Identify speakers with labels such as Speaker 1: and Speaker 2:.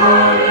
Speaker 1: Hallelujah.